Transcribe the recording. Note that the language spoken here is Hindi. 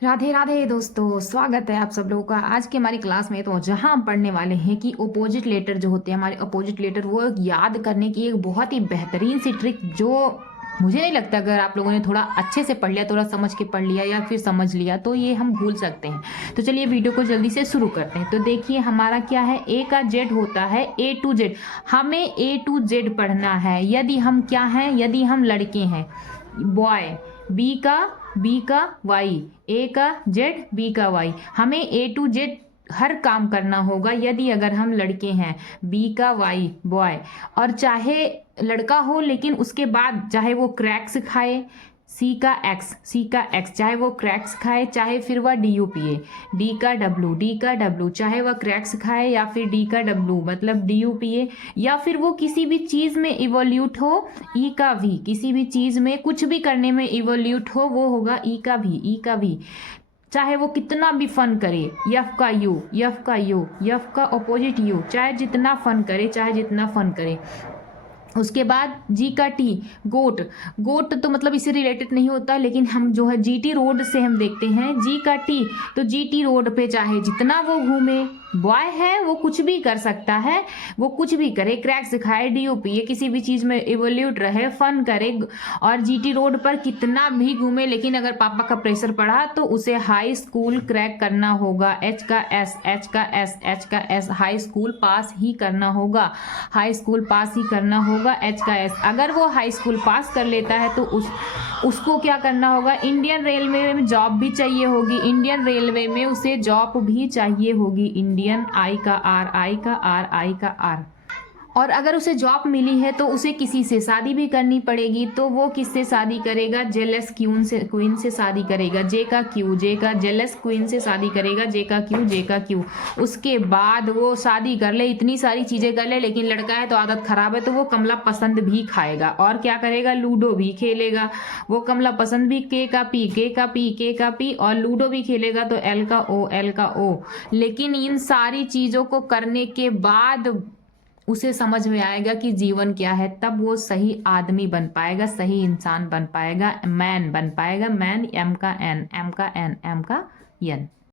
राधे राधे दोस्तों, स्वागत है आप सब लोगों का आज की हमारी क्लास में। तो जहां हम पढ़ने वाले हैं कि अपोजिट लेटर जो होते हैं हमारे अपोजिट लेटर, वो याद करने की एक बहुत ही बेहतरीन सी ट्रिक, जो मुझे नहीं लगता अगर आप लोगों ने थोड़ा अच्छे से पढ़ लिया, थोड़ा समझ के पढ़ लिया या फिर समझ लिया तो ये हम भूल सकते हैं। तो चलिए वीडियो को जल्दी से शुरू करते हैं। तो देखिए हमारा क्या है, ए का जेड होता है ए टू जेड। हमें ए टू जेड पढ़ना है। यदि हम क्या हैं, यदि हम लड़के हैं, बॉय, बी का वाई, ए का जेड, बी का वाई, हमें ए टू जेड हर काम करना होगा। यदि अगर हम लड़के हैं, बी का वाई बॉय, और चाहे लड़का हो लेकिन उसके बाद चाहे वो क्रैक्स खाए, सी का एक्स चाहे वो क्रैक्स खाए, चाहे फिर वह डी यू पिए, डी का डब्लू चाहे वह क्रैक्स खाए या फिर डी का डब्लू मतलब डी यू पिए, या फिर वो किसी भी चीज़ में इवोल्यूट हो, ई का वी, किसी भी चीज़ में कुछ भी करने में इवोल्यूट हो वो होगा ई का भी। चाहे वो कितना भी फन करे, यफ का अपोजिट यू, चाहे जितना फन करे, उसके बाद जी का टी, गोट तो मतलब इससे रिलेटेड नहीं होता, लेकिन हम जो है जीटी रोड से हम देखते हैं जी का टी। तो जीटी रोड पे चाहे जितना वो घूमे, बॉय है वो कुछ भी कर सकता है, वो कुछ भी करे, क्रैक सिखाए, डीओपी ये किसी भी चीज़ में इवोल्यूट रहे, फन करे और जीटी रोड पर कितना भी घूमे, लेकिन अगर पापा का प्रेशर पड़ा तो उसे हाई स्कूल क्रैक करना होगा। एच का एस हाई स्कूल पास ही करना होगा, एच का एस। अगर वो हाई स्कूल पास कर लेता है तो उसको क्या करना होगा, इंडियन रेलवे में जॉब भी चाहिए होगी, इंडियन आई का आर। और अगर उसे जॉब मिली है तो उसे किसी से शादी भी करनी पड़ेगी, तो वो किससे शादी करेगा, जेलस क्वीन से शादी करेगा, जे का जेलस क्वीन से शादी करेगा, जे का क्यू। उसके बाद वो शादी कर ले, इतनी सारी चीज़ें कर ले, लेकिन लड़का है तो आदत खराब है, तो वो कमला पसंद भी खाएगा और क्या करेगा, लूडो भी खेलेगा। वो कमला पसंद भी के का पी और लूडो भी खेलेगा, तो एल का ओ। लेकिन इन सारी चीज़ों को करने के बाद उसे समझ में आएगा कि जीवन क्या है, तब वो सही आदमी बन पाएगा, सही इंसान बन पाएगा, मैन बन पाएगा। मैन, एम का एन।